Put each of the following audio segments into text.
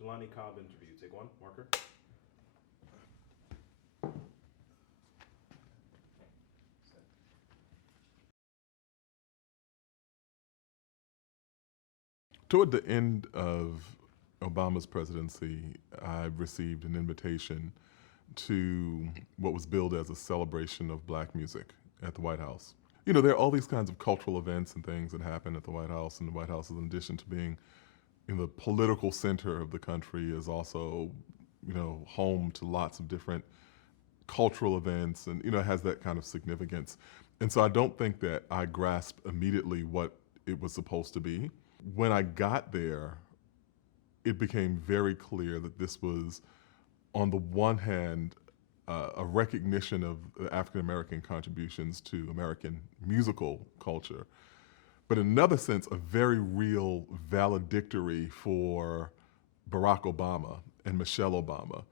Jelani Cobb interview. Take one, marker. Toward the end of Obama's presidency, I received an invitation to what was billed as a celebration of black music at the White House. You know, there are all these kinds of cultural events and things that happen at the White House, and the White House, in addition to being in the political center of the country, is also, you know, home to lots of different cultural events, and, you know, has that kind of significance. And so I don't think that I grasped immediately what it was supposed to be. When I got there, it became very clear that this was, on the one hand, a recognition of the African American contributions to American musical culture, but in another sense, a very real valedictory for Barack Obama and Michelle Obama,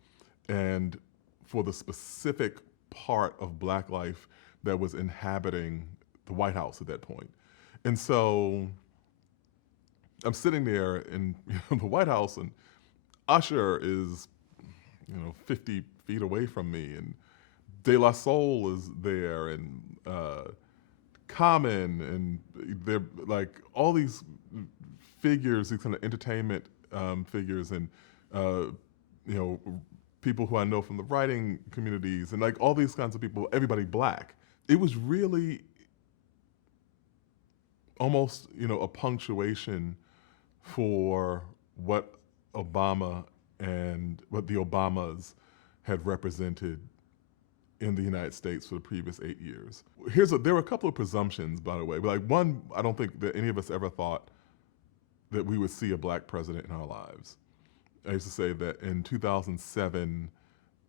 and for the specific part of black life that was inhabiting the White House at that point. And so I'm sitting there in the White House, and Usher is, 50 feet away from me, and De La Soul is there, and Common, and they're like all these figures, these kind of entertainment figures, and people who I know from the writing communities, and like all these kinds of people, everybody black. It was really almost, a punctuation for what Obama and what the Obamas had represented in the United States for the previous 8 years. There were a couple of presumptions, by the way. Like, one, I don't think that any of us ever thought that we would see a black president in our lives. I used to say that in 2007,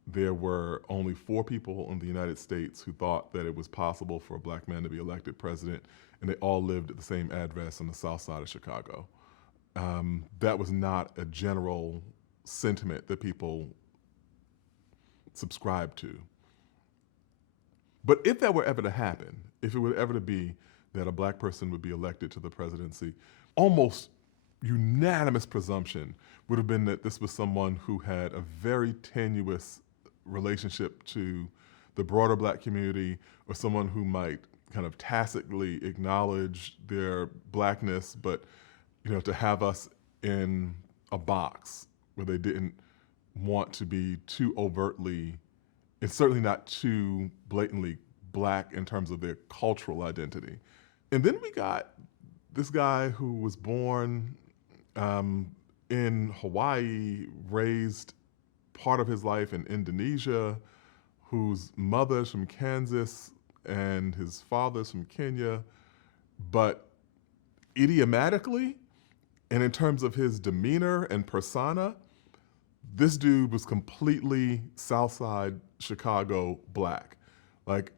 there were only 4 people in the United States who thought that it was possible for a black man to be elected president, and they all lived at the same address on the south side of Chicago. That was not a general sentiment that people subscribed to. But if that were ever to happen, if it were ever to be that a black person would be elected to the presidency, almost unanimous presumption would have been that this was someone who had a very tenuous relationship to the broader black community, or someone who might kind of tacitly acknowledge their blackness, but to have us in a box where they didn't want to be too overtly, and certainly not too blatantly black in terms of their cultural identity. And then we got this guy who was born in Hawaii, raised part of his life in Indonesia, whose mother's from Kansas and his father's from Kenya, but idiomatically, and in terms of his demeanor and persona, this dude was completely Southside Chicago black, like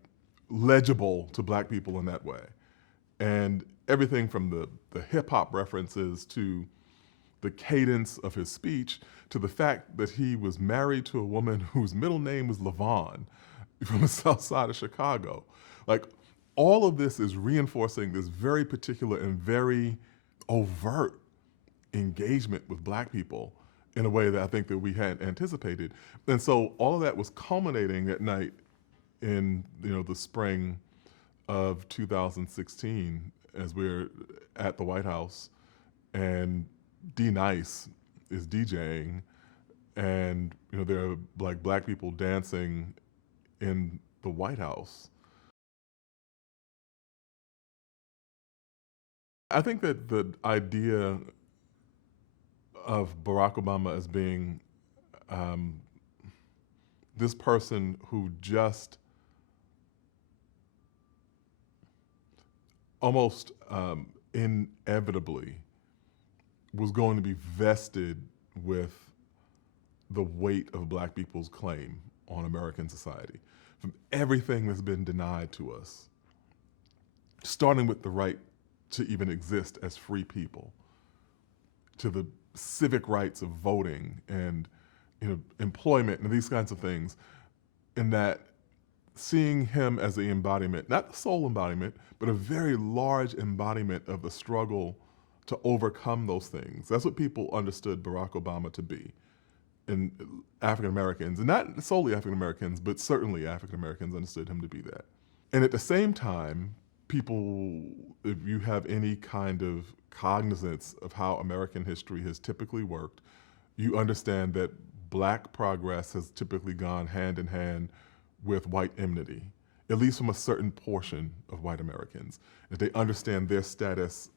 legible to black people in that way. And everything from the hip hop references to the cadence of his speech to the fact that he was married to a woman whose middle name was Levon from the South Side of Chicago. Like, all of this is reinforcing this very particular and very overt engagement with black people in a way that I think that we hadn't anticipated. And so all of that was culminating at night in the spring of 2016 as we're at the White House, and D Nice is DJing, and there are like black people dancing in the White House. I think that the idea of Barack Obama as being this person who just almost inevitably was going to be vested with the weight of black people's claim on American society, from everything that's been denied to us, starting with the right to even exist as free people, to the civic rights of voting and employment and these kinds of things, and that seeing him as the embodiment, not the sole embodiment, but a very large embodiment of the struggle to overcome those things. That's what people understood Barack Obama to be, and African Americans, and not solely African Americans, but certainly African Americans understood him to be that. And at the same time, people, if you have any kind of cognizance of how American history has typically worked, you understand that black progress has typically gone hand in hand with white enmity, at least from a certain portion of white Americans. If they understand their status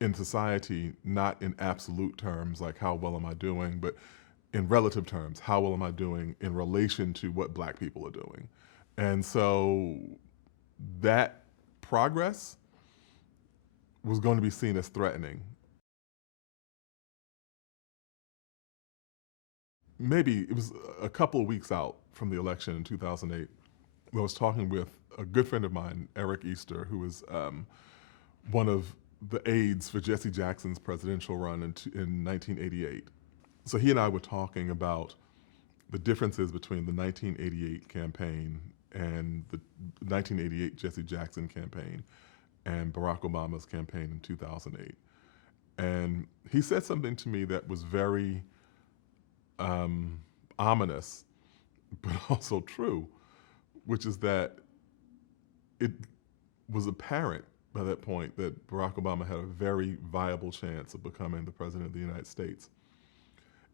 in society, not in absolute terms, like how well am I doing, but in relative terms, how well am I doing in relation to what black people are doing. And so that progress was going to be seen as threatening. Maybe it was a couple of weeks out from the election in 2008. I was talking with a good friend of mine, Eric Easter, who was one of the aides for Jesse Jackson's presidential run in 1988. So he and I were talking about the differences between the 1988 campaign and the 1988 Jesse Jackson campaign and Barack Obama's campaign in 2008. And he said something to me that was very ominous, but also true, which is that it was apparent by that point that Barack Obama had a very viable chance of becoming the president of the United States.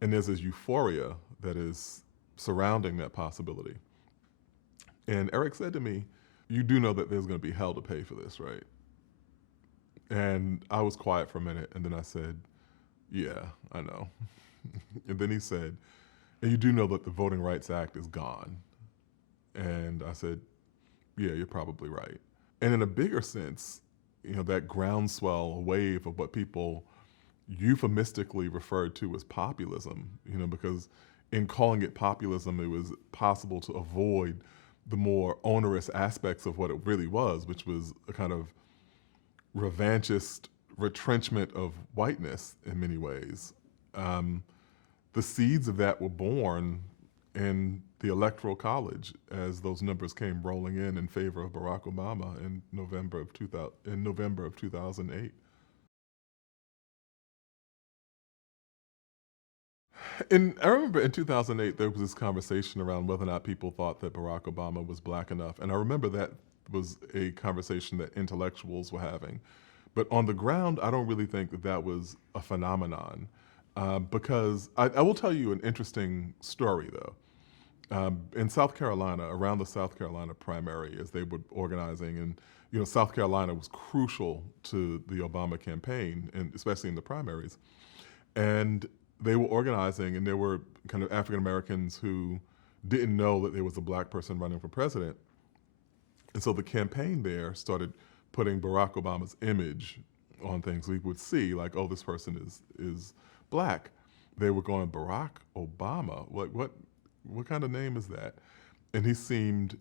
And there's this euphoria that is surrounding that possibility. And Eric said to me, "You do know that there's going to be hell to pay for this, right?" And I was quiet for a minute, and then I said, "Yeah, I know." And then he said, "And you do know that the Voting Rights Act is gone." And I said, "Yeah, you're probably right." And in a bigger sense, that groundswell, a wave of what people euphemistically referred to as populism, because in calling it populism, it was possible to avoid the more onerous aspects of what it really was, which was a kind of revanchist retrenchment of whiteness in many ways. The seeds of that were born in the Electoral College as those numbers came rolling in favor of Barack Obama in November of 2008. And I remember in 2008, there was this conversation around whether or not people thought that Barack Obama was black enough. And I remember that was a conversation that intellectuals were having. But on the ground, I don't really think that that was a phenomenon. Because I will tell you an interesting story, though. In South Carolina, around the South Carolina primary, as they were organizing, and South Carolina was crucial to the Obama campaign, and especially in the primaries. And they were organizing, and there were kind of African Americans who didn't know that there was a black person running for president. And so the campaign there started putting Barack Obama's image on things. We would see, like, oh, this person is black. They were going, Barack Obama? What kind of name is that? And he seemed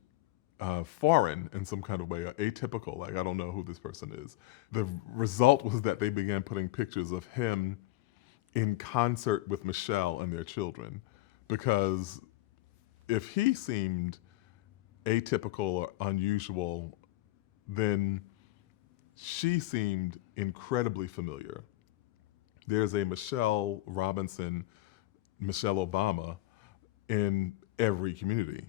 foreign in some kind of way, atypical, like, I don't know who this person is. The result was that they began putting pictures of him in concert with Michelle and their children, because if he seemed atypical or unusual, then she seemed incredibly familiar. There's a Michelle Robinson, Michelle Obama in every community.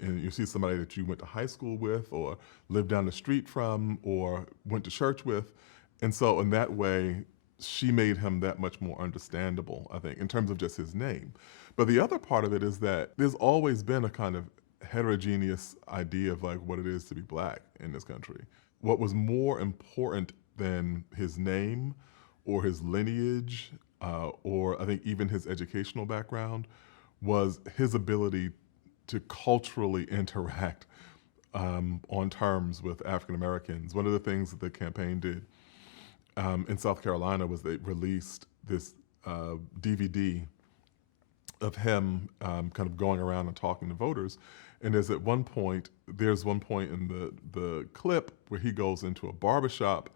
And you see somebody that you went to high school with or lived down the street from or went to church with. And so in that way, she made him that much more understandable, I think, in terms of just his name. But the other part of it is that there's always been a kind of heterogeneous idea of like what it is to be black in this country. What was more important than his name or his lineage or I think even his educational background was his ability to culturally interact on terms with African Americans. One of the things that the campaign did in South Carolina was they released this DVD of him kind of going around and talking to voters. And there's one point in the clip where he goes into a barbershop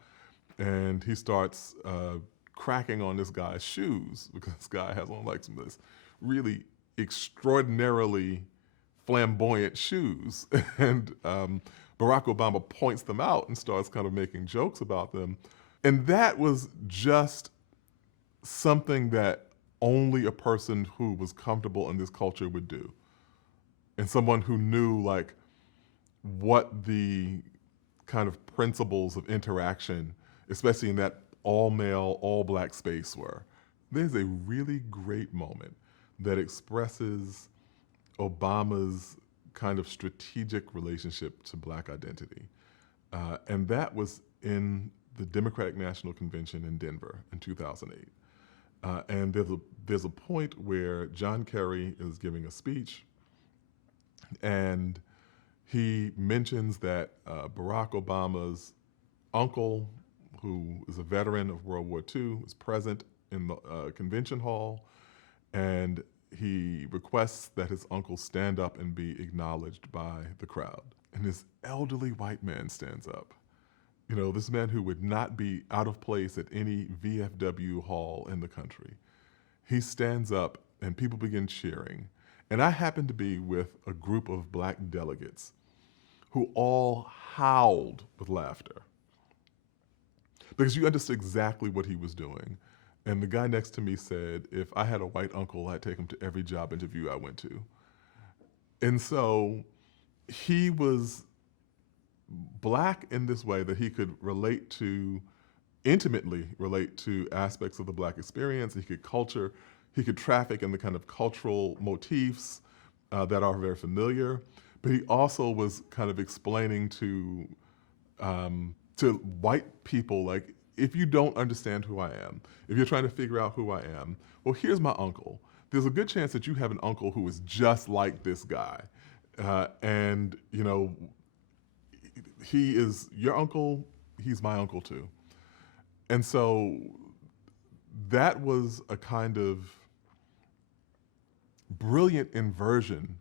and he starts cracking on this guy's shoes because this guy has on like some of this really extraordinarily flamboyant shoes. And Barack Obama points them out and starts kind of making jokes about them. And that was just something that only a person who was comfortable in this culture would do. And someone who knew like what the kind of principles of interaction, especially in that all male, all black space were. There's a really great moment that expresses Obama's kind of strategic relationship to black identity. And that was in the Democratic National Convention in Denver in 2008. And there's a point where John Kerry is giving a speech, and he mentions that Barack Obama's uncle, who is a veteran of World War II, is present in the convention hall, and he requests that his uncle stand up and be acknowledged by the crowd. And this elderly white man stands up. You know, this man who would not be out of place at any VFW hall in the country. He stands up and people begin cheering. And I happened to be with a group of black delegates who all howled with laughter because you understood exactly what he was doing. And the guy next to me said, if I had a white uncle, I'd take him to every job interview I went to. And so he was black in this way that he could intimately relate to aspects of the black experience. He could traffic in the kind of cultural motifs that are very familiar. But he also was kind of explaining to white people, like, if you don't understand who I am, if you're trying to figure out who I am, well, here's my uncle. There's a good chance that you have an uncle who is just like this guy. And, you know, he is your uncle, he's my uncle too. And so that was a kind of brilliant inversion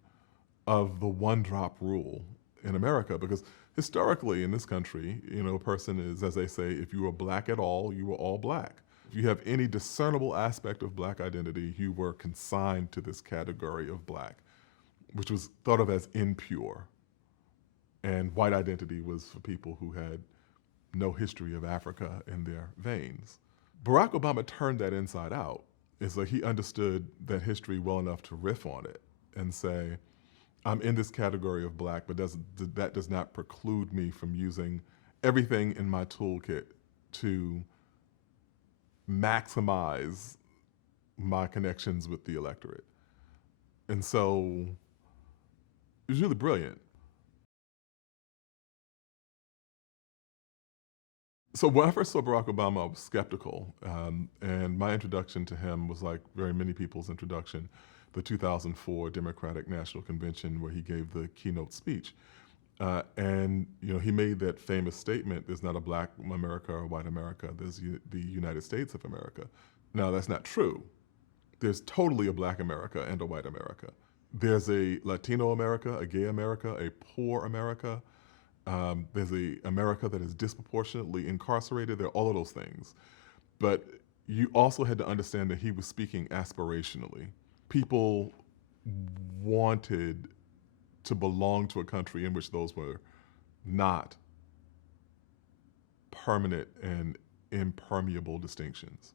of the one-drop rule in America, because historically in this country, you know, a person is, as they say, if you were black at all, you were all black. If you have any discernible aspect of black identity, you were consigned to this category of black, which was thought of as impure. And white identity was for people who had no history of Africa in their veins. Barack Obama turned that inside out. It's like he understood that history well enough to riff on it and say, I'm in this category of black, but that does not preclude me from using everything in my toolkit to maximize my connections with the electorate. And so it was really brilliant. So when I first saw Barack Obama, I was skeptical. And my introduction to him was like very many people's introduction, the 2004 Democratic National Convention, where he gave the keynote speech. And you know, he made that famous statement, there's not a black America or white America, there's the United States of America. Now, that's not true. There's totally a black America and a white America. There's a Latino America, a gay America, a poor America. There's a America that is disproportionately incarcerated. There are all of those things. But you also had to understand that he was speaking aspirationally. People wanted to belong to a country in which those were not permanent and impermeable distinctions.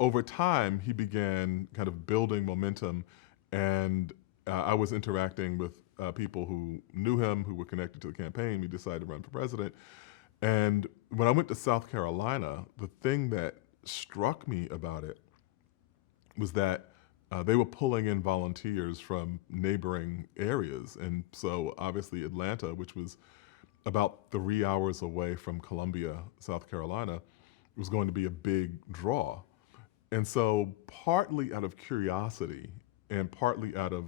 Over time, he began kind of building momentum, and I was interacting with people who knew him, who were connected to the campaign. We decided to run for president. And when I went to South Carolina, the thing that struck me about it was that they were pulling in volunteers from neighboring areas. And so obviously Atlanta, which was about 3 hours away from Columbia, South Carolina, was going to be a big draw. And so partly out of curiosity and partly out of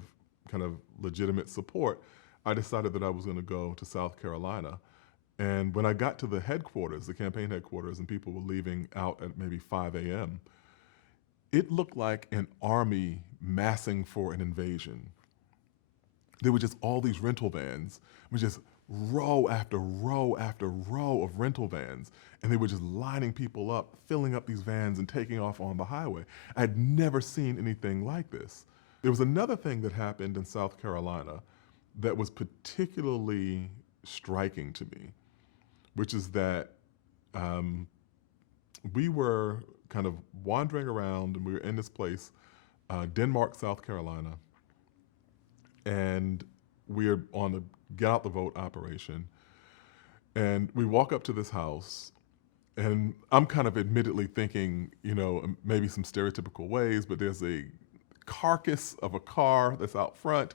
kind of legitimate support, I decided that I was going to go to South Carolina. And when I got to the headquarters, the campaign headquarters, and people were leaving out at maybe 5 a.m., it looked like an army massing for an invasion. There were just all these rental vans, with just row after row after row of rental vans, and they were just lining people up, filling up these vans and taking off on the highway. I had never seen anything like this. There was another thing that happened in South Carolina that was particularly striking to me, which is that we were kind of wandering around, and we were in this place, Denmark, South Carolina, and we're on a get out the vote operation. And we walk up to this house, and I'm kind of admittedly thinking, maybe some stereotypical ways, but there's a carcass of a car that's out front.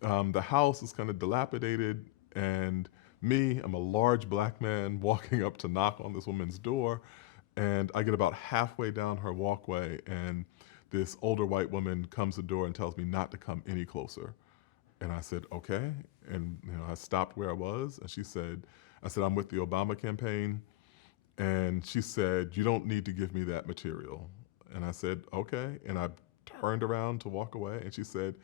The house is kind of dilapidated, and I'm a large black man walking up to knock on this woman's door, and I get about halfway down her walkway, and this older white woman comes to the door and tells me not to come any closer. And I said, okay. And I stopped where I was, and I said, I'm with the Obama campaign. And she said, you don't need to give me that material. And I said, okay. And I turned around to walk away, and she said,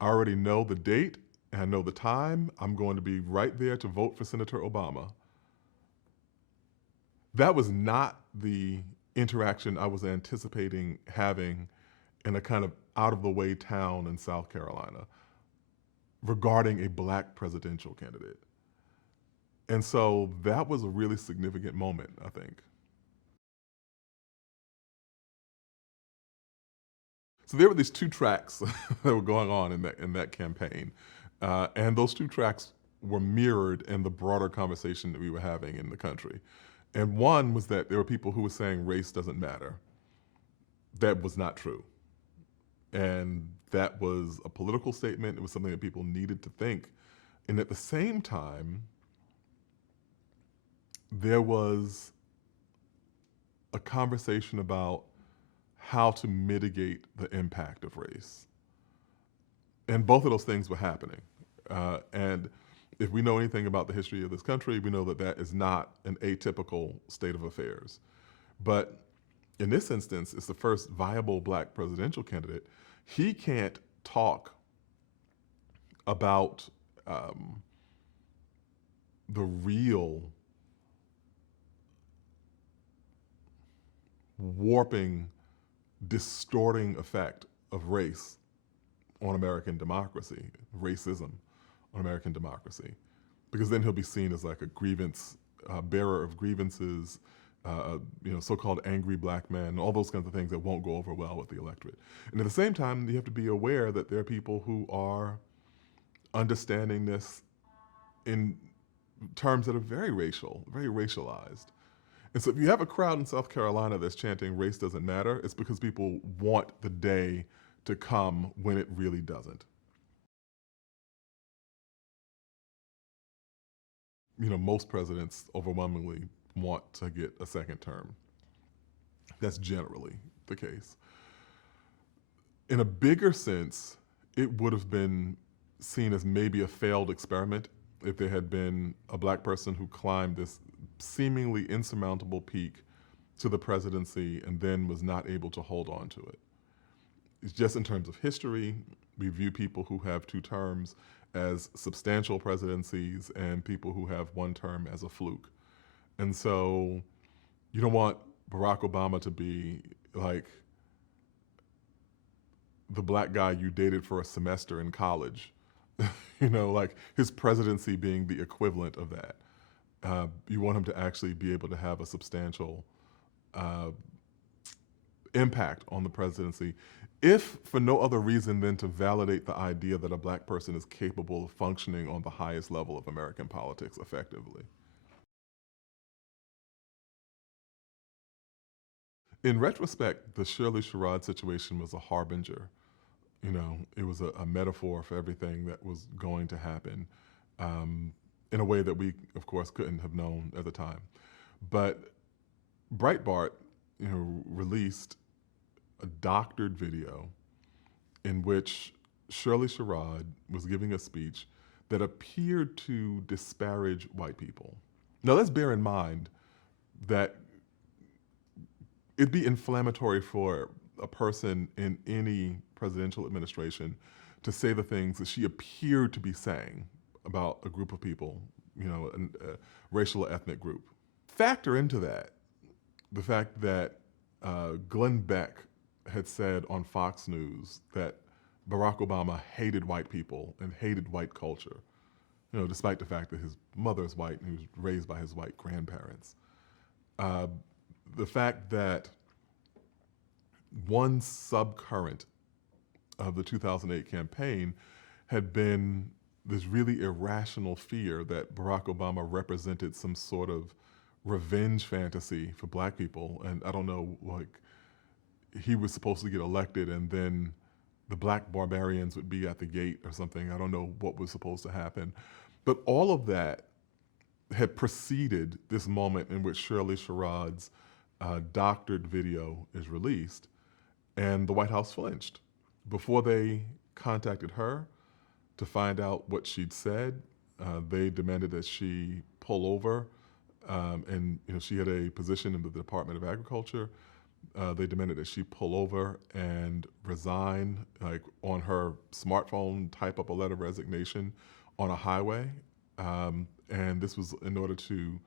I already know the date and I know the time. I'm going to be right there to vote for Senator Obama. That was not the interaction I was anticipating having in a kind of out-of-the-way town in South Carolina regarding a black presidential candidate. And so that was a really significant moment, I think. So there were these two tracks that were going on in that campaign. And those two tracks were mirrored in the broader conversation that we were having in the country. And one was that there were people who were saying race doesn't matter. That was not true. And that was a political statement. It was something that people needed to think. And at the same time, there was a conversation about how to mitigate the impact of race. And both of those things were happening. And if we know anything about the history of this country, we know that that is not an atypical state of affairs. But in this instance, it's the first viable black presidential candidate. He can't talk about the real warping, distorting effect of race on American democracy, racism on American democracy, because then he'll be seen as like a grievance, bearer of grievances, so-called angry black man, all those kinds of things that won't go over well with the electorate. And at the same time, you have to be aware that there are people who are understanding this in terms that are very racial, very racialized. And so if you have a crowd in South Carolina that's chanting race doesn't matter, it's because people want the day to come when it really doesn't. Most presidents overwhelmingly want to get a second term. That's generally the case. In a bigger sense, it would have been seen as maybe a failed experiment if there had been a black person who climbed this seemingly insurmountable peak to the presidency and then was not able to hold on to it. It's just in terms of history, we view people who have 2 terms as substantial presidencies and people who have 1 term as a fluke. And so you don't want Barack Obama to be like the black guy you dated for a semester in college, like his presidency being the equivalent of that. You want him to actually be able to have a substantial impact on the presidency, if for no other reason than to validate the idea that a black person is capable of functioning on the highest level of American politics effectively. In retrospect, the Shirley Sherrod situation was a harbinger. It was a metaphor for everything that was going to happen in a way that we, of course, couldn't have known at the time. But Breitbart, released a doctored video in which Shirley Sherrod was giving a speech that appeared to disparage white people. Now, let's bear in mind that it'd be inflammatory for a person in any presidential administration to say the things that she appeared to be saying about a group of people, a racial or ethnic group. Factor into that the fact that Glenn Beck had said on Fox News that Barack Obama hated white people and hated white culture. despite the fact that his mother is white and he was raised by his white grandparents. The fact that one subcurrent of the 2008 campaign had been this really irrational fear that Barack Obama represented some sort of revenge fantasy for black people. And I don't know, like, he was supposed to get elected and then the black barbarians would be at the gate or something. I don't know what was supposed to happen. But all of that had preceded this moment in which Shirley Sherrod's doctored video is released, and the White House flinched. Before they contacted her to find out what she'd said, they demanded that she pull over, and she had a position in the Department of Agriculture. They demanded that she pull over and resign, like on her smartphone, type up a letter of resignation on a highway. And this was in order to,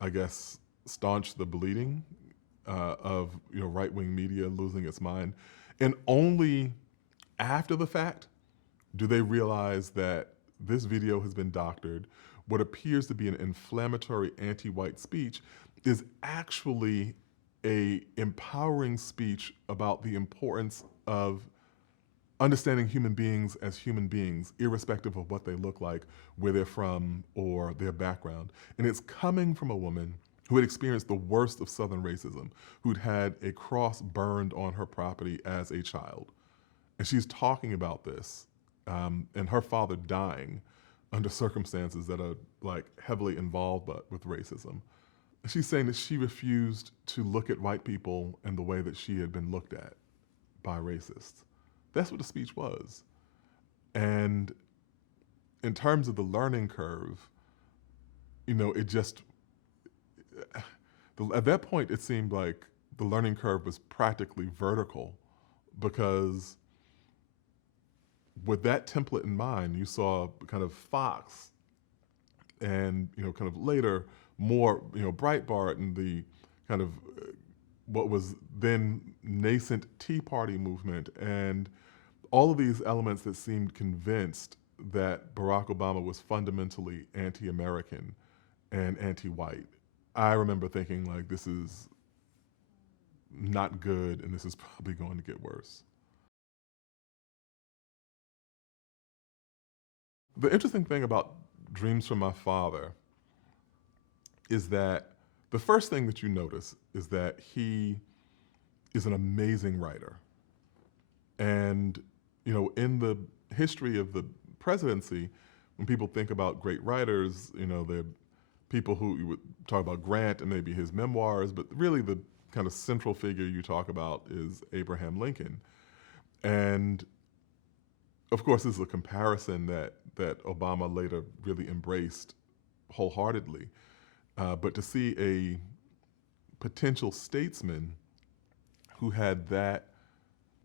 I guess, staunch the bleeding of right-wing media losing its mind. And only after the fact do they realize that this video has been doctored. What appears to be an inflammatory anti-white speech is actually a empowering speech about the importance of understanding human beings as human beings, irrespective of what they look like, where they're from, or their background. And it's coming from a woman who had experienced the worst of Southern racism, who'd had a cross burned on her property as a child. And she's talking about this, and her father dying under circumstances that are like heavily involved with racism. She's saying that she refused to look at white people in the way that she had been looked at by racists. That's what the speech was. And in terms of the learning curve, it just, at that point, it seemed like the learning curve was practically vertical, because with that template in mind, you saw kind of Fox and, kind of later more, Breitbart and the kind of what was then nascent Tea Party movement, and all of these elements that seemed convinced that Barack Obama was fundamentally anti-American and anti-white. I remember thinking, like, this is not good and this is probably going to get worse. The interesting thing about Dreams from My Father is that the first thing that you notice is that he is an amazing writer. And, in the history of the presidency, when people think about great writers, they're people who you would talk about Grant and maybe his memoirs, but really the kind of central figure you talk about is Abraham Lincoln. And of course, this is a comparison that Obama later really embraced wholeheartedly. But to see a potential statesman who had that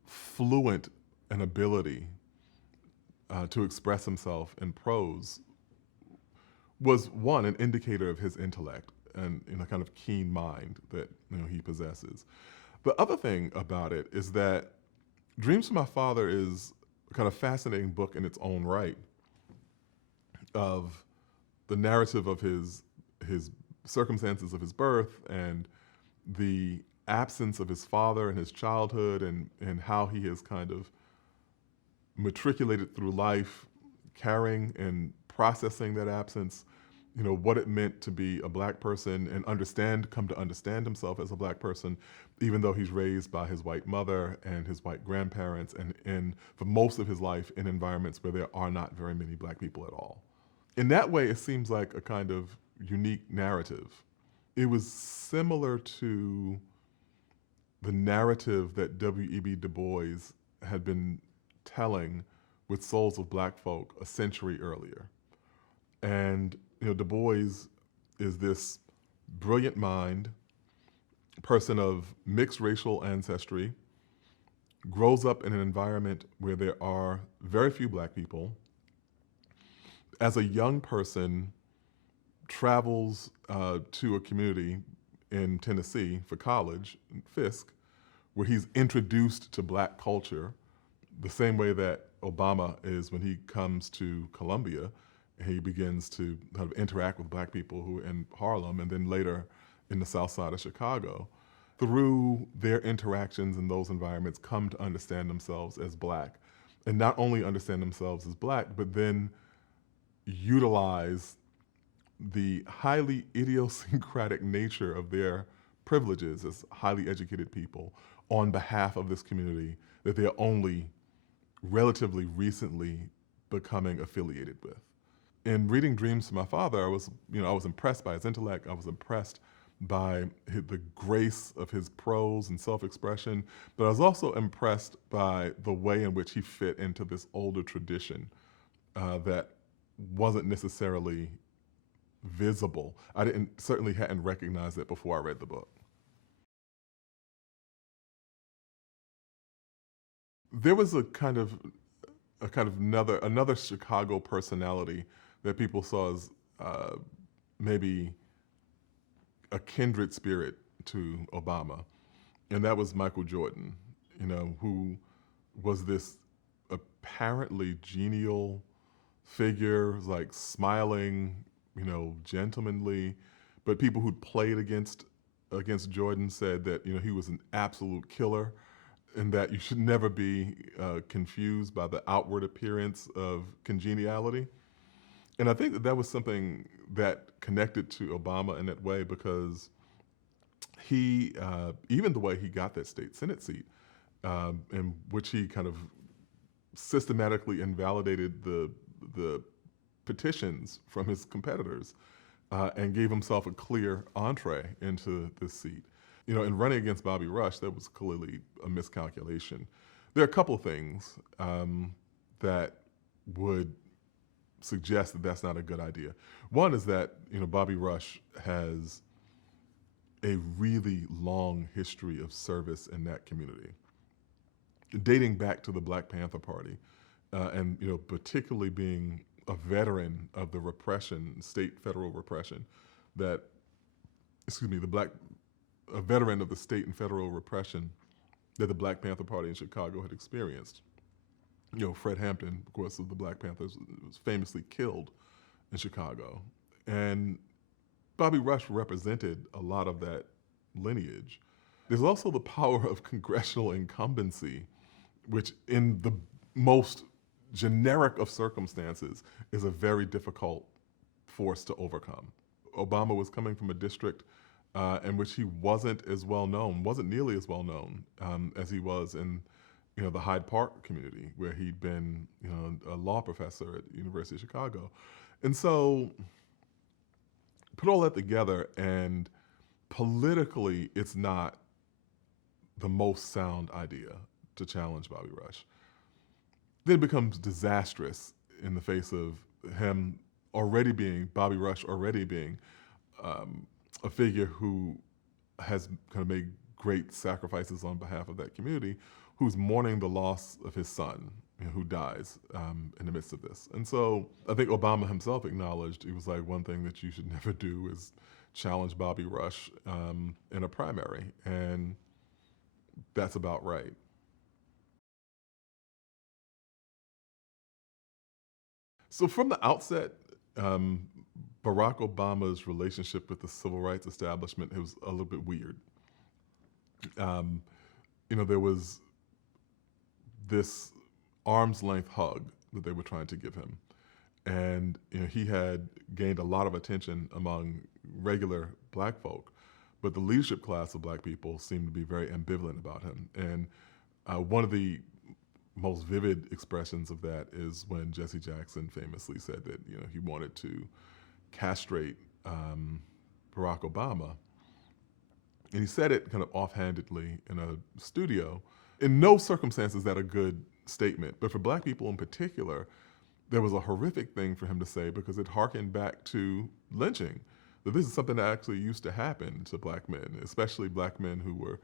fluent an ability to express himself in prose was, one, an indicator of his intellect and a kind of keen mind that he possesses. The other thing about it is that Dreams from My Father is a kind of fascinating book in its own right, of the narrative of his circumstances of his birth and the absence of his father in his childhood, and how he has kind of matriculated through life, carrying and processing that absence, what it meant to be a black person and come to understand himself as a black person, even though he's raised by his white mother and his white grandparents, and for most of his life in environments where there are not very many black people at all. In that way, it seems like a kind of unique narrative. It was similar to the narrative that W.E.B. Du Bois had been telling with Souls of Black Folk a century earlier. And Du Bois is this brilliant mind, person of mixed racial ancestry, grows up in an environment where there are very few black people. As a young person, travels to a community in Tennessee for college, in Fisk, where he's introduced to black culture the same way that Obama is when he comes to Columbia He begins to kind of interact with black people who are in Harlem and then later in the South Side of Chicago. Through their interactions in those environments, come to understand themselves as black. And not only understand themselves as black, but then utilize the highly idiosyncratic nature of their privileges as highly educated people on behalf of this community that they're only relatively recently becoming affiliated with. In reading Dreams to my father, I was impressed by his intellect. I was impressed by the grace of his prose and self-expression, but I was also impressed by the way in which he fit into this older tradition that wasn't necessarily visible. Certainly hadn't recognized it before I read the book. There was a kind of another Chicago personality that people saw as maybe a kindred spirit to Obama, and that was Michael Jordan, who was this apparently genial figure, like smiling, gentlemanly, but people who'd played against Jordan said that he was an absolute killer, and that you should never be confused by the outward appearance of congeniality. And I think that was something that connected to Obama in that way, because he, even the way he got that state Senate seat, in which he kind of systematically invalidated the petitions from his competitors and gave himself a clear entree into this seat. In running against Bobby Rush, that was clearly a miscalculation. There are a couple of things that would suggest that that's not a good idea. One is that Bobby Rush has a really long history of service in that community, dating back to the Black Panther Party, and particularly being a veteran of the repression, federal repression, a veteran of the state and federal repression that the Black Panther Party in Chicago had experienced. Fred Hampton, of course, of the Black Panthers, was famously killed in Chicago. And Bobby Rush represented a lot of that lineage. There's also the power of congressional incumbency, which in the most generic of circumstances is a very difficult force to overcome. Obama was coming from a district in which he wasn't nearly as well known as he was in the Hyde Park community, where he'd been a law professor at the University of Chicago. And so put all that together, and politically it's not the most sound idea to challenge Bobby Rush. Then it becomes disastrous in the face of Bobby Rush already being a figure who has kind of made great sacrifices on behalf of that community, who's mourning the loss of his son, who dies in the midst of this. And so I think Obama himself acknowledged, he was like, one thing that you should never do is challenge Bobby Rush in a primary, and that's about right. So from the outset, Barack Obama's relationship with the civil rights establishment was a little bit weird. There was this arm's length hug that they were trying to give him. And he had gained a lot of attention among regular black folk, but the leadership class of black people seemed to be very ambivalent about him. And one of the most vivid expressions of that is when Jesse Jackson famously said that he wanted to castrate Barack Obama. And he said it kind of offhandedly in a studio. In no circumstance is that a good statement, but for black people in particular, there was a horrific thing for him to say, because it harkened back to lynching. That this is something that actually used to happen to black men, especially black men who were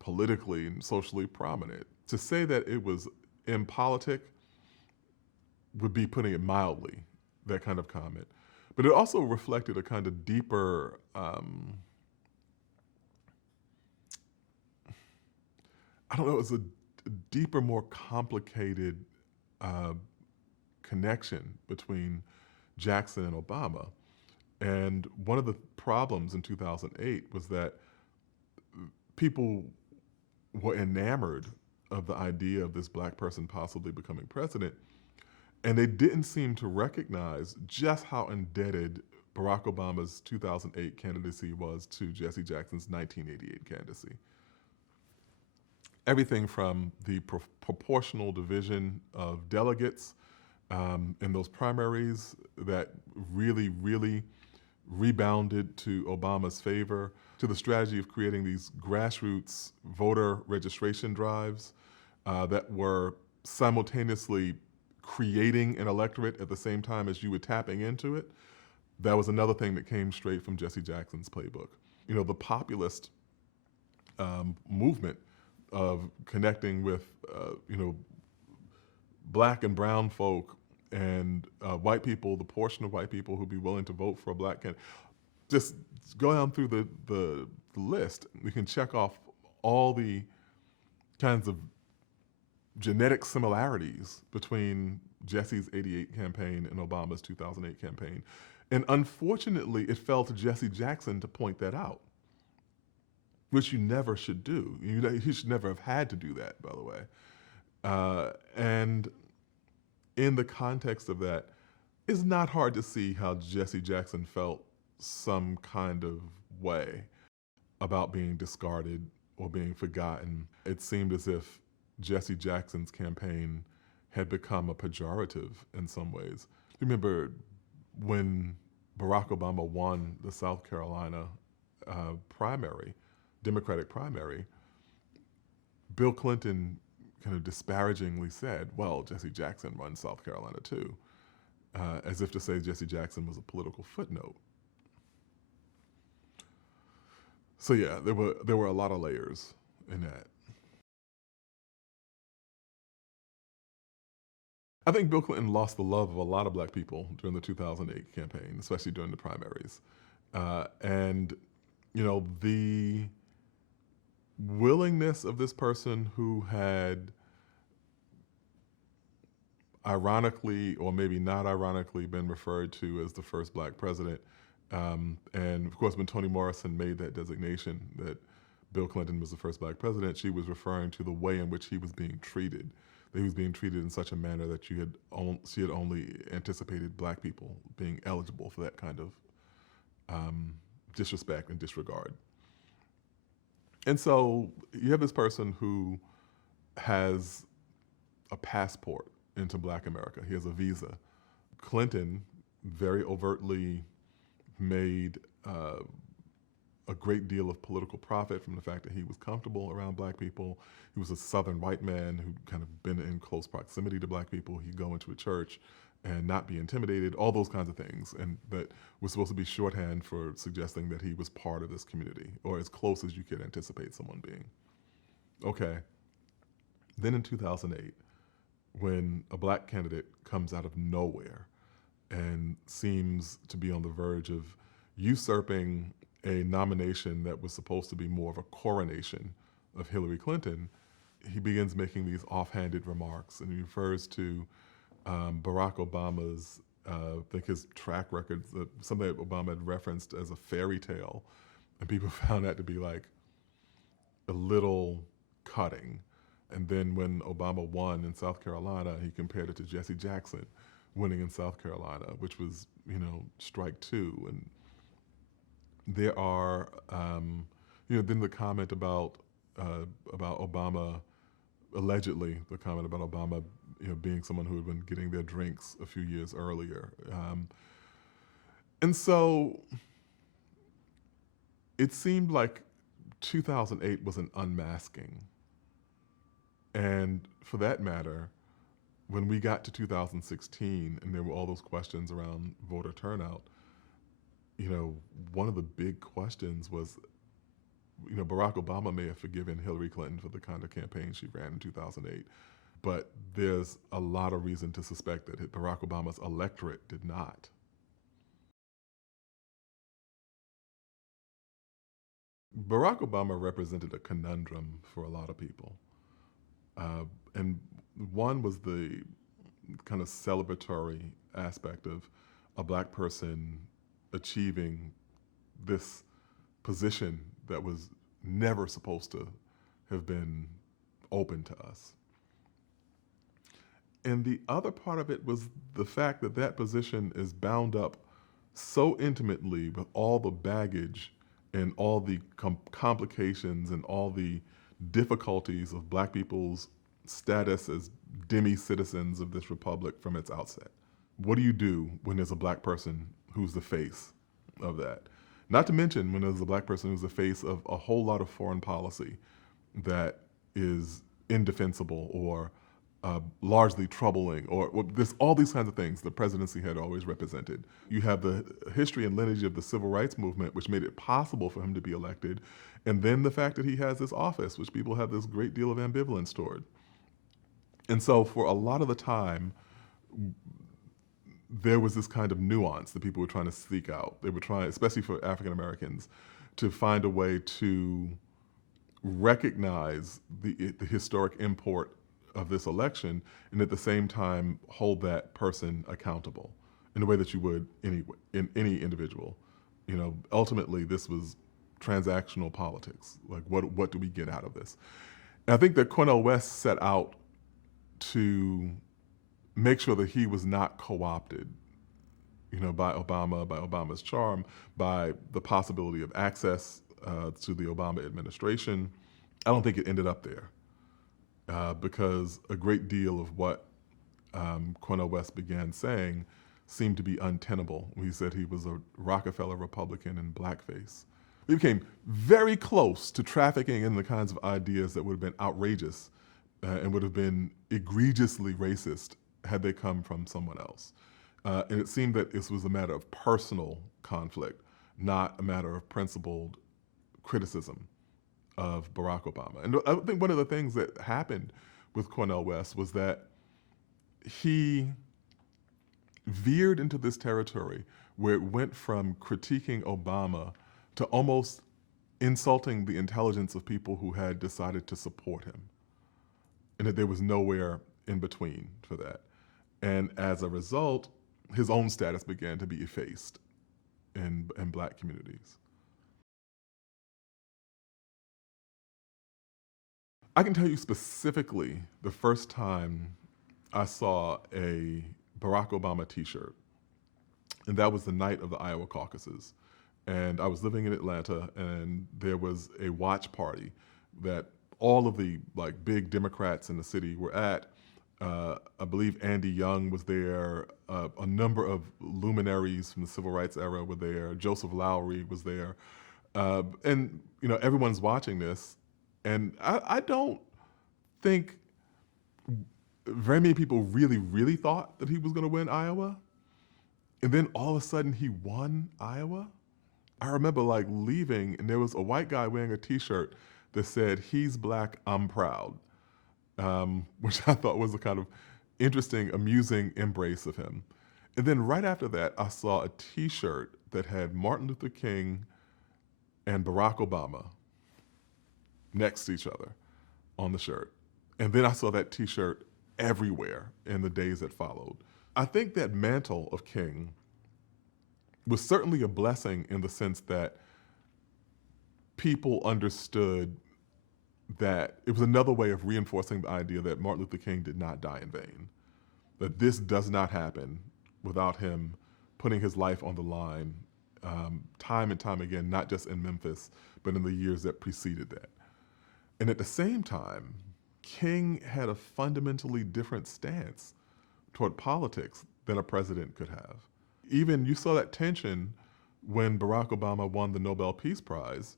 politically and socially prominent. To say that it was impolitic would be putting it mildly, that kind of comment. But it also reflected a kind of deeper, it was a deeper, more complicated connection between Jackson and Obama. And one of the problems in 2008 was that people were enamored of the idea of this black person possibly becoming president, and they didn't seem to recognize just how indebted Barack Obama's 2008 candidacy was to Jesse Jackson's 1988 candidacy. Everything from the proportional division of delegates in those primaries that really, really rebounded to Obama's favor, to the strategy of creating these grassroots voter registration drives that were simultaneously creating an electorate at the same time as you were tapping into it. That was another thing that came straight from Jesse Jackson's playbook. You know, the populist movement of connecting with, black and brown folk and white people, the portion of white people who'd be willing to vote for a black candidate. Just go down through the list. We can check off all the kinds of genetic similarities between Jesse's 88 campaign and Obama's 2008 campaign. And unfortunately, it fell to Jesse Jackson to point that out, which you never should do. He should never have had to do that, by the way. And in the context of that, it's not hard to see how Jesse Jackson felt some kind of way about being discarded or being forgotten. It seemed as if Jesse Jackson's campaign had become a pejorative in some ways. Remember when Barack Obama won the South Carolina primary, Democratic primary, Bill Clinton kind of disparagingly said, well, Jesse Jackson runs South Carolina too, as if to say Jesse Jackson was a political footnote. So yeah, there were a lot of layers in that. I think Bill Clinton lost the love of a lot of black people during the 2008 campaign, especially during the primaries. And, you know, the willingness of this person who had ironically, or maybe not ironically, been referred to as the first black president. And of course, when Toni Morrison made that designation that Bill Clinton was the first black president, she was referring to the way in which he was being treated. That he was being treated in such a manner that she had only anticipated black people being eligible for that kind of disrespect and disregard. And so you have this person who has a passport into black America. He has a visa. Clinton very overtly made a great deal of political profit from the fact that he was comfortable around black people. He was a Southern white man who kind of been in close proximity to black people. He'd go into a church and not be intimidated, all those kinds of things. And that was supposed to be shorthand for suggesting that he was part of this community, or as close as you could anticipate someone being. Okay. Then in 2008, when a black candidate comes out of nowhere and seems to be on the verge of usurping a nomination that was supposed to be more of a coronation of Hillary Clinton, he begins making these offhanded remarks, and he refers to Barack Obama's, I think his track record, something that Obama had referenced as a fairy tale, and people found that to be like a little cutting. And then when Obama won in South Carolina, he compared it to Jesse Jackson winning in South Carolina, which was, strike two. And there are, then the comment about Obama, allegedly the comment about Obama, being someone who had been getting their drinks a few years earlier. And so it seemed like 2008 was an unmasking. And for that matter, when we got to 2016 and there were all those questions around voter turnout, one of the big questions was, Barack Obama may have forgiven Hillary Clinton for the kind of campaign she ran in 2008, but there's a lot of reason to suspect that Barack Obama's electorate did not. Barack Obama represented a conundrum for a lot of people. And one was the kind of celebratory aspect of a black person achieving this position that was never supposed to have been open to us. And the other part of it was the fact that that position is bound up so intimately with all the baggage and all the complications and all the difficulties of black people's status as demi-citizens of this republic from its outset. What do you do when there's a black person who's the face of that? Not to mention when there's a black person who's the face of a whole lot of foreign policy that is indefensible or largely troubling, or there's all these kinds of things the presidency had always represented. You have the history and lineage of the civil rights movement, which made it possible for him to be elected, and then the fact that he has this office, which people have this great deal of ambivalence toward. And so for a lot of the time, there was this kind of nuance that people were trying to seek out. They were trying, especially for African Americans, to find a way to recognize the historic import of this election and at the same time hold that person accountable in a way that you would in any individual. You know, ultimately this was transactional politics. Like what do we get out of this? And I think that Cornel West set out to make sure that he was not co-opted, you know, by Obama, by Obama's charm, by the possibility of access to the Obama administration. I don't think it ended up there because a great deal of what Cornel West began saying seemed to be untenable. He said he was a Rockefeller Republican in blackface. We became very close to trafficking in the kinds of ideas that would have been outrageous and would have been egregiously racist had they come from someone else. And it seemed that this was a matter of personal conflict, not a matter of principled criticism of Barack Obama. And I think one of the things that happened with Cornel West was that he veered into this territory where it went from critiquing Obama to almost insulting the intelligence of people who had decided to support him, and that there was nowhere in between for that. And as a result, his own status began to be effaced in black communities. I can tell you specifically the first time I saw a Barack Obama t-shirt, and that was the night of the Iowa caucuses. And I was living in Atlanta, and there was a watch party that all of the big Democrats in the city were at. I believe Andy Young was there. A number of luminaries from the civil rights era were there. Joseph Lowry was there. And you know, everyone's watching this. And I don't think very many people really thought that he was going to win Iowa. And then all of a sudden he won Iowa. I remember leaving, and there was a white guy wearing a t-shirt that said, "He's black, I'm proud," which I thought was a kind of interesting, amusing embrace of him. And then right after that, I saw a t-shirt that had Martin Luther King and Barack Obama next to each other on the shirt. And then I saw that t-shirt everywhere in the days that followed. I think that mantle of King was certainly a blessing in the sense that people understood that it was another way of reinforcing the idea that Martin Luther King did not die in vain, that this does not happen without him putting his life on the line time and time again, not just in Memphis, but in the years that preceded that. And at the same time, King had a fundamentally different stance toward politics than a president could have. Even you saw that tension when Barack Obama won the Nobel Peace Prize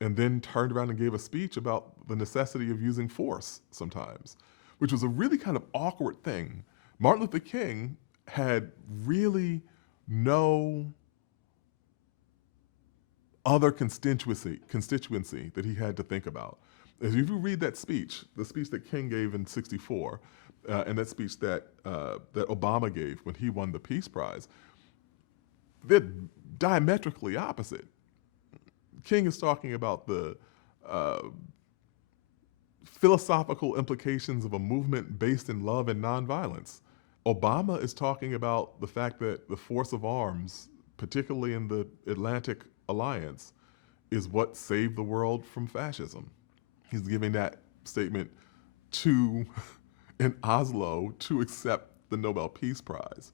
and then turned around and gave a speech about the necessity of using force sometimes, which was a really kind of awkward thing. Martin Luther King had really no other constituency that he had to think about. If you read that speech, the speech that King gave in '64, and that speech that Obama gave when he won the Peace Prize, they're diametrically opposite. King is talking about the philosophical implications of a movement based in love and nonviolence. Obama is talking about the fact that the force of arms, particularly in the Atlantic Alliance, is what saved the world from fascism. He's giving that statement to in Oslo to accept the Nobel Peace Prize.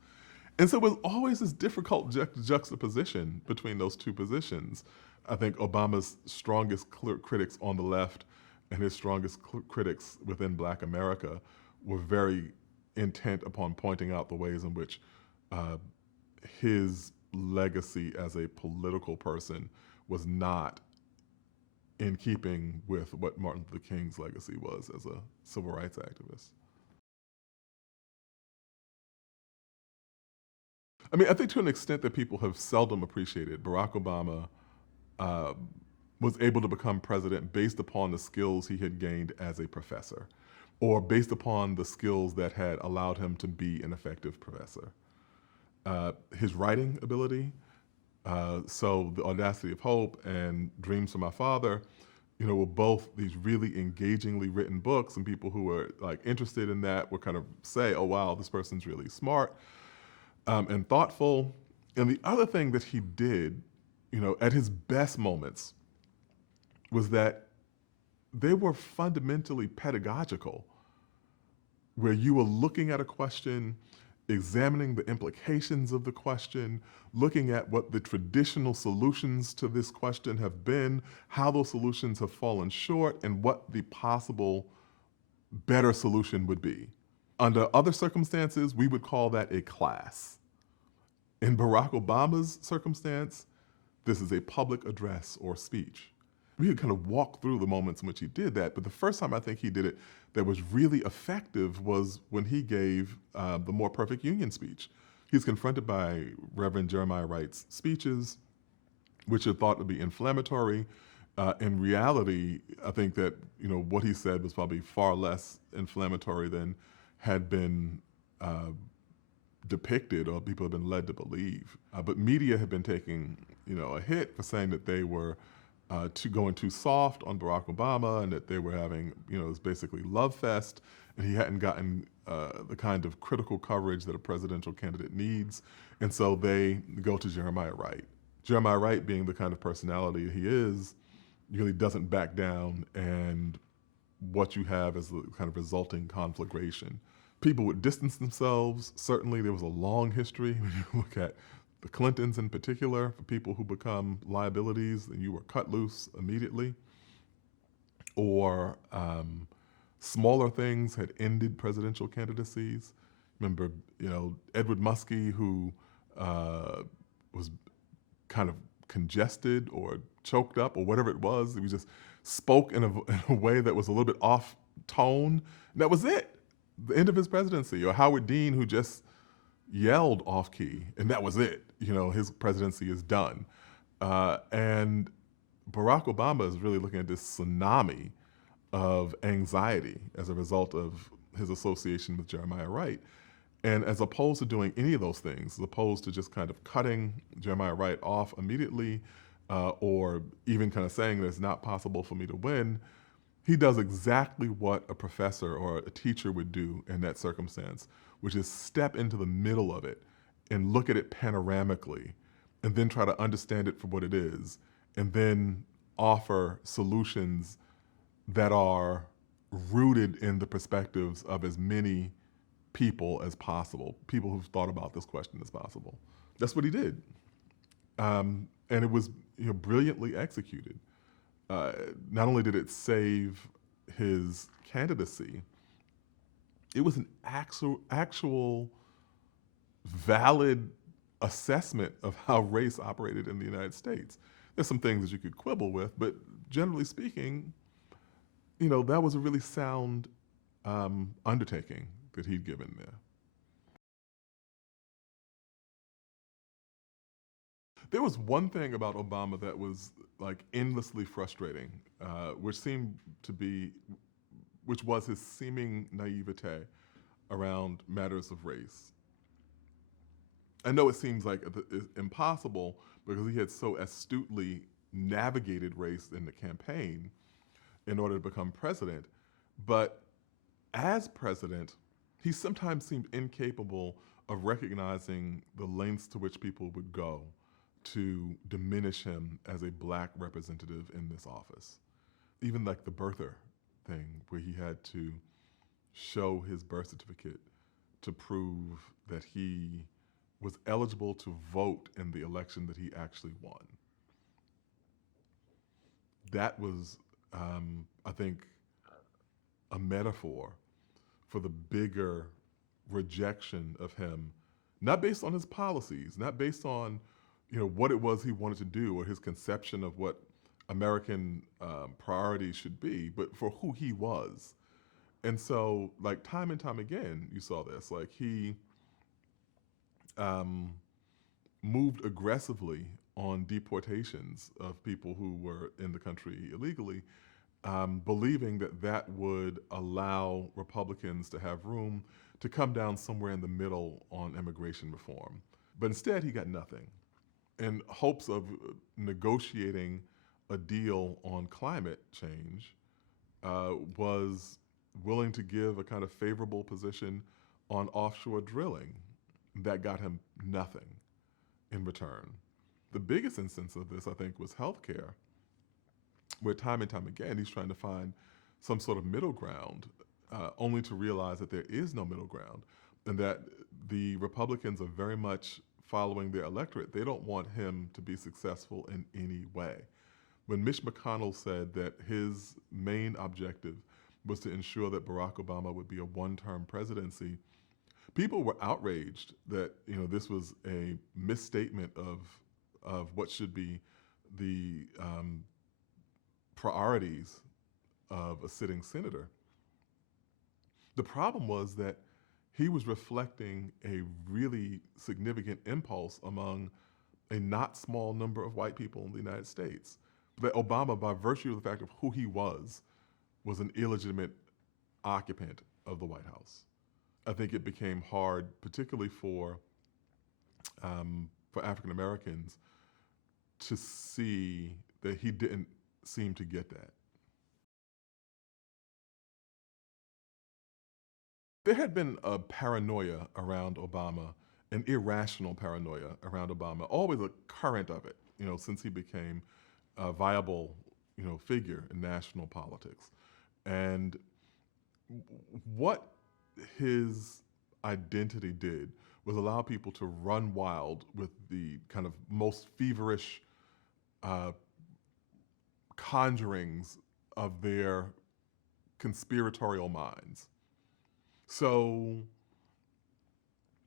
And so it was always this difficult juxtaposition between those two positions. I think Obama's strongest critics on the left and his strongest critics within Black America were very intent upon pointing out the ways in which his legacy as a political person was not in keeping with what Martin Luther King's legacy was as a civil rights activist. I mean, I think to an extent that people have seldom appreciated, Barack Obama was able to become president based upon the skills he had gained as a professor, or based upon the skills that had allowed him to be an effective professor. His writing ability, so The Audacity of Hope and Dreams from My Father, were both these really engagingly written books, and people who were like interested in that would kind of say, oh wow, this person's really smart and thoughtful. And the other thing that he did, at his best moments, was that they were fundamentally pedagogical, where you were looking at a question, examining the implications of the question, looking at what the traditional solutions to this question have been, how those solutions have fallen short, and what the possible better solution would be. Under other circumstances, we would call that a class. In Barack Obama's circumstance, this is a public address or speech. We could kind of walk through the moments in which he did that, but the first time I think he did it that was really effective was when he gave the More Perfect Union speech. He's confronted by Reverend Jeremiah Wright's speeches, which are thought to be inflammatory. In reality, I think that what he said was probably far less inflammatory than had been depicted or people have been led to believe. But media had been taking a hit for saying that they were going too soft on Barack Obama, and that they were having, it was basically love fest, and he hadn't gotten the kind of critical coverage that a presidential candidate needs. And so they go to Jeremiah Wright. Jeremiah Wright, being the kind of personality he is, really doesn't back down, and what you have is the kind of resulting conflagration. People would distance themselves. Certainly there was a long history when you look at the Clintons in particular, for people who become liabilities, and you were cut loose immediately. Or smaller things had ended presidential candidacies. Remember, Edward Muskie, who was kind of congested or choked up or whatever it was. He just spoke in a way that was a little bit off tone. And that was it, the end of his presidency. Or Howard Dean, who just yelled off key, and that was it. His presidency is done. And Barack Obama is really looking at this tsunami of anxiety as a result of his association with Jeremiah Wright. And as opposed to doing any of those things, as opposed to just kind of cutting Jeremiah Wright off immediately, or even kind of saying that it's not possible for me to win, he does exactly what a professor or a teacher would do in that circumstance, which is step into the middle of it and look at it panoramically, and then try to understand it for what it is, and then offer solutions that are rooted in the perspectives of as many people as possible, people who've thought about this question as possible. That's what he did. And it was brilliantly executed. Not only did it save his candidacy, it was an actual valid assessment of how race operated in the United States. There's some things that you could quibble with, but generally speaking, that was a really sound undertaking that he'd given there. There was one thing about Obama that was like endlessly frustrating, which was his seeming naivete around matters of race. I know it seems like it's impossible because he had so astutely navigated race in the campaign in order to become president, but as president, he sometimes seemed incapable of recognizing the lengths to which people would go to diminish him as a black representative in this office. Even like the birther thing, where he had to show his birth certificate to prove that he was eligible to vote in the election that he actually won. That was, I think, a metaphor for the bigger rejection of him, not based on his policies, not based on what it was he wanted to do or his conception of what American priorities should be, but for who he was. And so, like, time and time again, you saw this. Like, he moved aggressively on deportations of people who were in the country illegally, believing that that would allow Republicans to have room to come down somewhere in the middle on immigration reform. But instead, he got nothing. In hopes of negotiating a deal on climate change, was willing to give a kind of favorable position on offshore drilling. That got him nothing in return. The biggest instance of this, I think, was healthcare, where time and time again he's trying to find some sort of middle ground, only to realize that there is no middle ground, and that the Republicans are very much following their electorate. They don't want him to be successful in any way. When Mitch McConnell said that his main objective was to ensure that Barack Obama would be a one-term presidency, people were outraged that this was a misstatement of what should be the priorities of a sitting senator. The problem was that he was reflecting a really significant impulse among a not small number of white people in the United States. That Obama, by virtue of the fact of who he was an illegitimate occupant of the White House. I think it became hard, particularly for African Americans, to see that he didn't seem to get that. There had been a paranoia around Obama, an irrational paranoia around Obama, always a current of it, since he became a viable, figure in national politics. And what his identity did was allow people to run wild with the kind of most feverish conjurings of their conspiratorial minds. So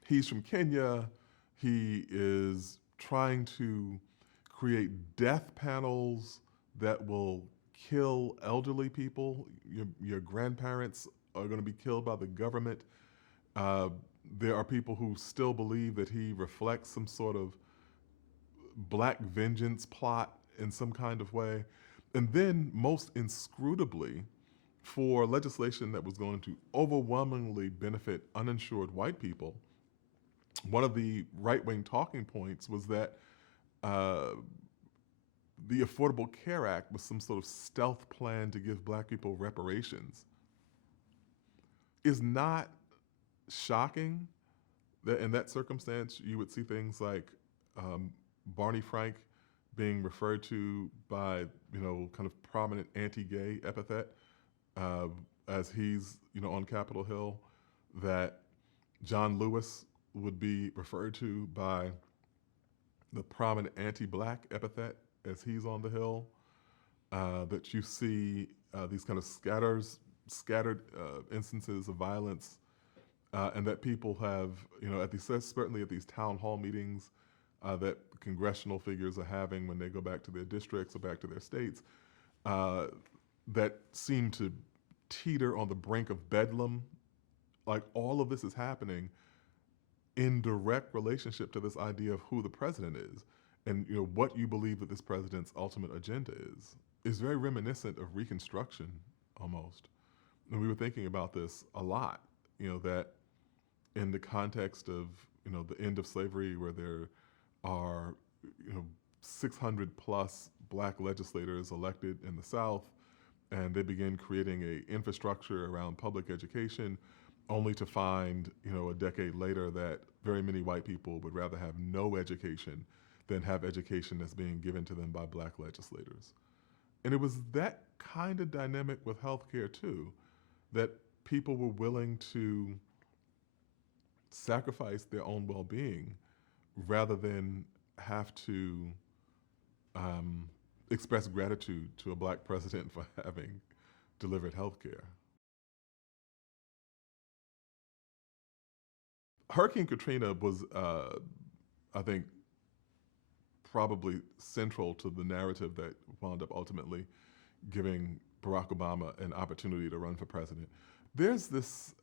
he's from Kenya. He is trying to create death panels that will kill elderly people. Your grandparents are going to be killed by the government. There are people who still believe that he reflects some sort of black vengeance plot in some kind of way. And then, most inscrutably, for legislation that was going to overwhelmingly benefit uninsured white people, one of the right-wing talking points was that the Affordable Care Act was some sort of stealth plan to give black people reparations. Is not shocking that in that circumstance you would see things like Barney Frank being referred to by kind of prominent anti-gay epithet as he's on Capitol Hill, that John Lewis would be referred to by the prominent anti-black epithet as he's on the Hill, that you see these kind of scattered instances of violence, and that people have, certainly at these town hall meetings that congressional figures are having when they go back to their districts or back to their states, that seem to teeter on the brink of bedlam. Like, all of this is happening in direct relationship to this idea of who the president is and what you believe that this president's ultimate agenda is very reminiscent of Reconstruction almost. And we were thinking about this a lot, that in the context of the end of slavery, where there are 600 plus black legislators elected in the South, and they begin creating a infrastructure around public education, only to find, a decade later that very many white people would rather have no education than have education that's being given to them by black legislators. And it was that kind of dynamic with healthcare too, that people were willing to sacrifice their own well-being rather than have to express gratitude to a black president for having delivered healthcare. Hurricane Katrina was, I think, probably central to the narrative that wound up ultimately giving Barack Obama an opportunity to run for president. There's this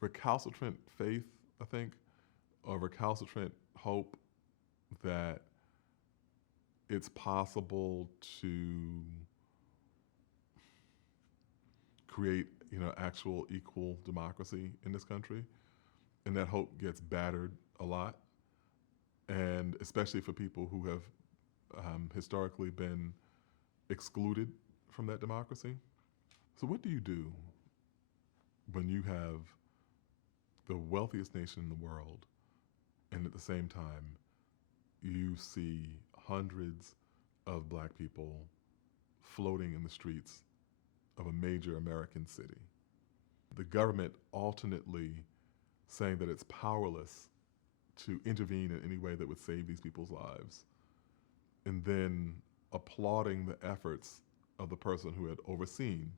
recalcitrant faith, I think, or recalcitrant hope that it's possible to create, actual equal democracy in this country. And that hope gets battered a lot. And especially for people who have historically been excluded from that democracy. So what do you do when you have the wealthiest nation in the world and at the same time you see hundreds of black people floating in the streets of a major American city? The government alternately saying that it's powerless to intervene in any way that would save these people's lives, and then applauding the efforts of the person who had overseen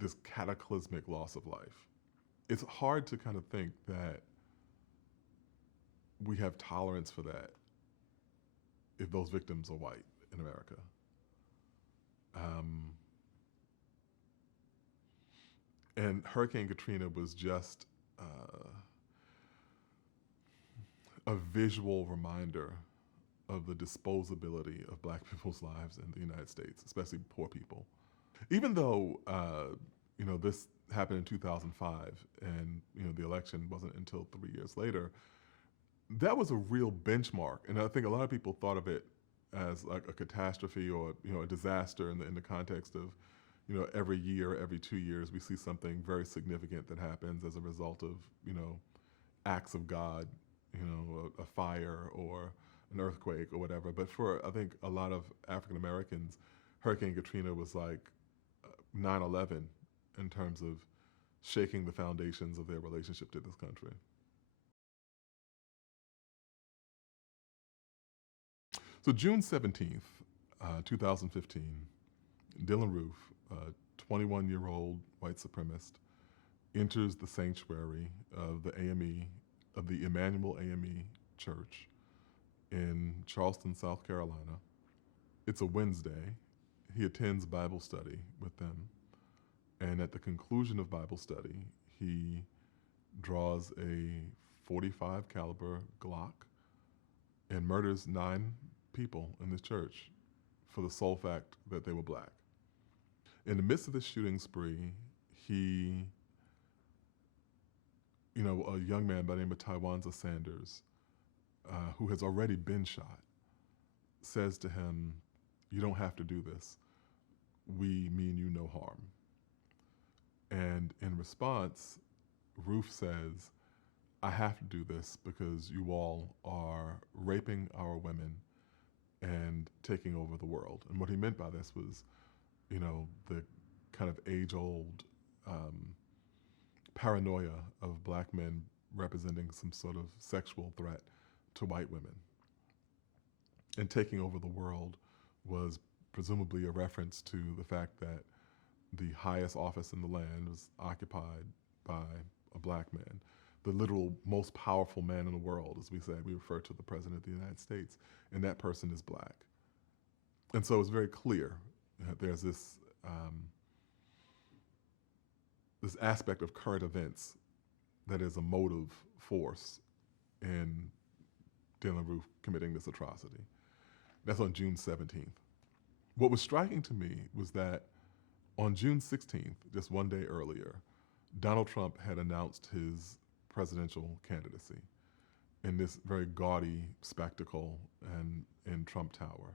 this cataclysmic loss of life. It's hard to kind of think that we have tolerance for that if those victims are white in America. And Hurricane Katrina was just a visual reminder of the disposability of black people's lives in the United States, especially poor people. Even though, this happened in 2005 and, the election wasn't until 3 years later, that was a real benchmark. And I think a lot of people thought of it as like a catastrophe or, a disaster in the context of, every year, every 2 years, we see something very significant that happens as a result of, acts of God, a fire or an earthquake or whatever. But for, I think, a lot of African Americans, Hurricane Katrina was like 9/11 in terms of shaking the foundations of their relationship to this country. So June 17th, 2015, Dylann Roof, a 21-year-old white supremacist, enters the sanctuary of the AME, of the Emmanuel AME Church in Charleston, South Carolina. It's a Wednesday. He attends Bible study with them. And at the conclusion of Bible study, he draws a .45 caliber Glock and murders 9 people in this church for the sole fact that they were black. In the midst of this shooting spree, he, a young man by the name of Tywanza Sanders, who has already been shot, says to him, "You don't have to do this. We mean you no harm." And in response, Roof says, "I have to do this because you all are raping our women and taking over the world." And what he meant by this was, the kind of age-old paranoia of black men representing some sort of sexual threat to white women. And taking over the world was presumably a reference to the fact that the highest office in the land was occupied by a black man. The literal most powerful man in the world, as we say, we refer to the President of the United States, and that person is black. And so it's very clear that there's this this aspect of current events that is a motive force in Dylann Roof committing this atrocity. That's on June 17th. What was striking to me was that on June 16th, just one day earlier, Donald Trump had announced his presidential candidacy in this very gaudy spectacle in Trump Tower.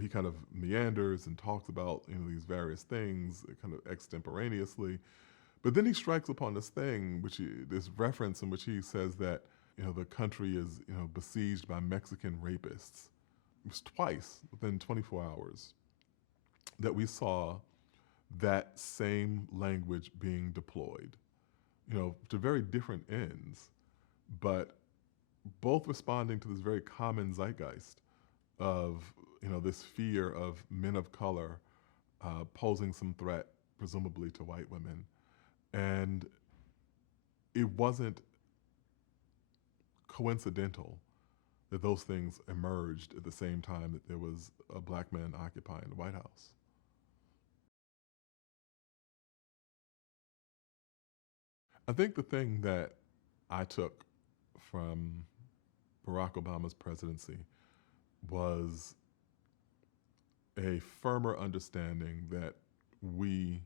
he kind of meanders and talks about these various things kind of extemporaneously, but then he strikes upon this thing, this reference in which he says that the country is besieged by Mexican rapists. It was twice within 24 hours that we saw that same language being deployed, to very different ends, but both responding to this very common zeitgeist of this fear of men of color posing some threat, presumably to white women. And it wasn't coincidental that those things emerged at the same time that there was a black man occupying the White House. I think the thing that I took from Barack Obama's presidency was a firmer understanding that we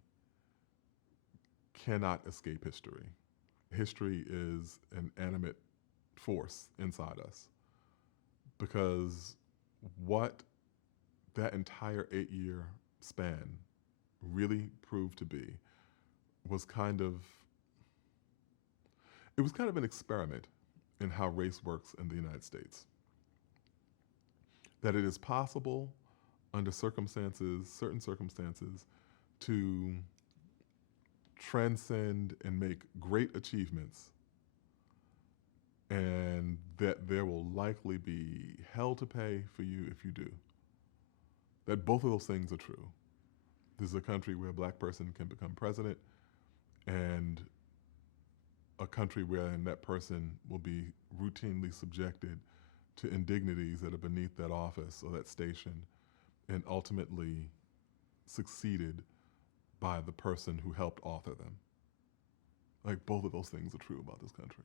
cannot escape history. History is an animate force inside us, because what that entire 8-year span really proved to be was kind of an experiment in how race works in the United States. That it is possible under certain circumstances, to transcend and make great achievements, and that there will likely be hell to pay for you if you do. That both of those things are true. This is a country where a black person can become president, and a country where that person will be routinely subjected to indignities that are beneath that office or that station, and ultimately succeeded by the person who helped author them. Like, both of those things are true about this country.